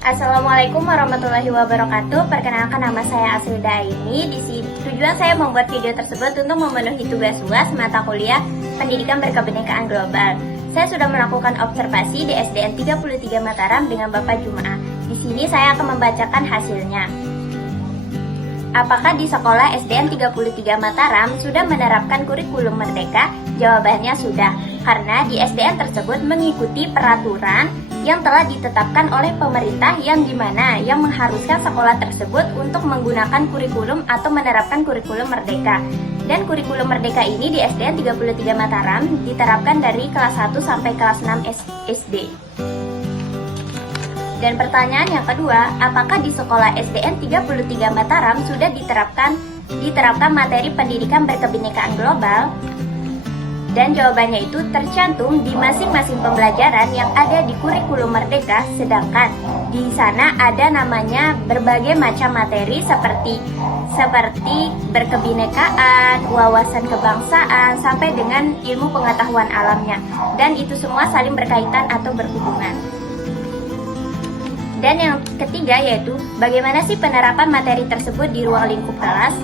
Assalamualaikum warahmatullahi wabarakatuh. Perkenalkan, nama saya Asrida Aini. Tujuan saya membuat video tersebut untuk memenuhi tugas UAS mata kuliah Pendidikan Berkebinekaan Global. Saya sudah melakukan observasi di SDN 33 Mataram dengan Bapak Jumaah. Di sini saya akan membacakan hasilnya. Apakah di sekolah SDN 33 Mataram sudah menerapkan kurikulum merdeka? Jawabannya sudah, karena di SDN tersebut mengikuti peraturan yang telah ditetapkan oleh pemerintah yang mengharuskan sekolah tersebut untuk menggunakan kurikulum atau menerapkan kurikulum merdeka. Dan kurikulum merdeka ini di SDN 33 Mataram diterapkan dari kelas 1 sampai kelas 6 SD. Dan pertanyaan yang kedua, apakah di sekolah SDN 33 Mataram sudah diterapkan materi pendidikan berkebinekaan global? Dan jawabannya itu tercantum di masing-masing pembelajaran yang ada di kurikulum merdeka, sedangkan di sana ada namanya berbagai macam materi seperti berkebinekaan, wawasan kebangsaan, sampai dengan ilmu pengetahuan alamnya. Dan itu semua saling berkaitan atau berhubungan. Dan yang ketiga yaitu bagaimana sih penerapan materi tersebut di ruang lingkup kelas?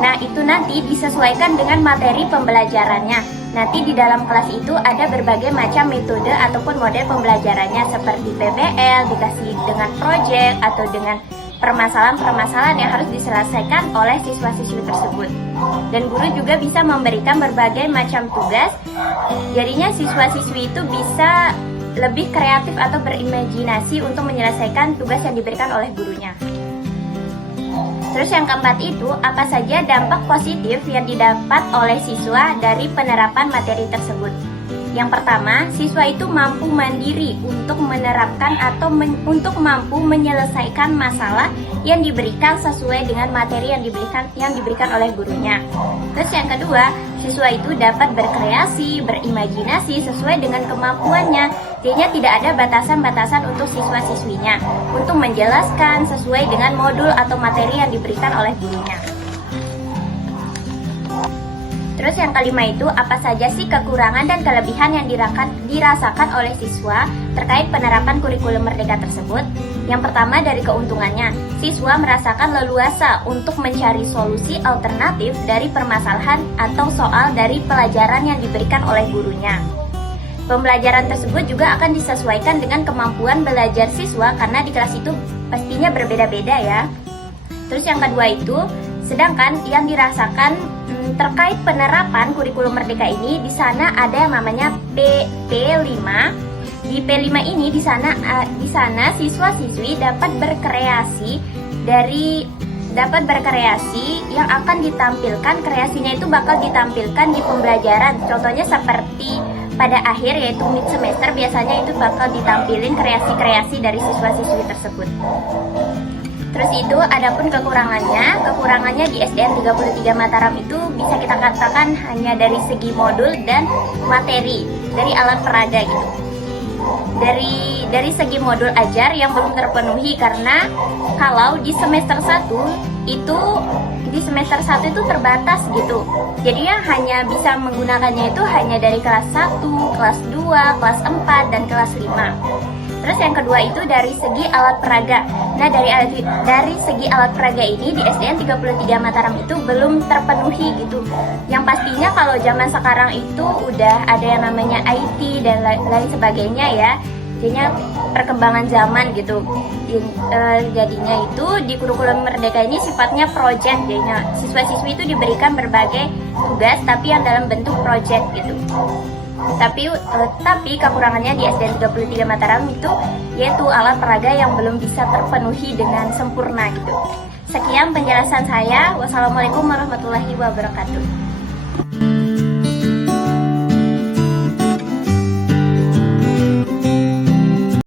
Nah, itu nanti disesuaikan dengan materi pembelajarannya. Nanti di dalam kelas itu ada berbagai macam metode ataupun model pembelajarannya seperti PBL, dikasih dengan proyek atau dengan permasalahan-permasalahan yang harus diselesaikan oleh siswa-siswi tersebut. Dan guru juga bisa memberikan berbagai macam tugas. Jadinya siswa-siswi itu bisa lebih kreatif atau berimajinasi untuk menyelesaikan tugas yang diberikan oleh gurunya. Terus yang keempat itu, apa saja dampak positif yang didapat oleh siswa dari penerapan materi tersebut? Yang pertama, siswa itu mampu mandiri untuk menerapkan atau untuk mampu menyelesaikan masalah yang diberikan sesuai dengan materi yang diberikan oleh gurunya. Terus yang kedua, siswa itu dapat berkreasi, berimajinasi sesuai dengan kemampuannya. Jadinya tidak ada batasan-batasan untuk siswa-siswinya untuk menjelaskan sesuai dengan modul atau materi yang diberikan oleh gurunya. Terus yang kelima itu, apa saja sih kekurangan dan kelebihan yang dirasakan oleh siswa terkait penerapan kurikulum merdeka tersebut? Yang pertama dari keuntungannya, siswa merasakan leluasa untuk mencari solusi alternatif dari permasalahan atau soal dari pelajaran yang diberikan oleh gurunya. Pembelajaran tersebut juga akan disesuaikan dengan kemampuan belajar siswa karena di kelas itu pastinya berbeda-beda ya. Terus yang kedua itu, sedangkan yang dirasakan terkait penerapan kurikulum merdeka ini, di sana ada yang namanya P5. Di P5 ini di sana siswa-siswi dapat berkreasi yang akan ditampilkan, kreasinya itu bakal ditampilkan di pembelajaran. Contohnya seperti pada akhir yaitu mid semester biasanya itu bakal ditampilin kreasi-kreasi dari siswa-siswi tersebut. Terus itu adapun kekurangannya di SDN 33 Mataram itu bisa kita katakan hanya dari segi modul dan materi, dari alat peraga gitu. Dari segi modul ajar yang belum terpenuhi, karena kalau di semester 1 itu terbatas gitu. Jadi ya hanya bisa menggunakannya itu hanya dari kelas 1, kelas 2, kelas 4 dan kelas 5. Terus yang kedua itu dari segi alat peraga. Nah, dari segi alat peraga ini di SDN 33 Mataram itu belum terpenuhi gitu. Yang pastinya kalau zaman sekarang itu udah ada yang namanya IT dan lain sebagainya ya. Jadinya perkembangan zaman gitu. Jadinya itu di kurikulum merdeka ini sifatnya project. Jadinya siswa-siswi itu diberikan berbagai tugas tapi yang dalam bentuk project gitu. Tapi kekurangannya di SDN 33 Mataram itu yaitu alat peraga yang belum bisa terpenuhi dengan sempurna gitu. Sekian penjelasan saya. Wassalamualaikum warahmatullahi wabarakatuh.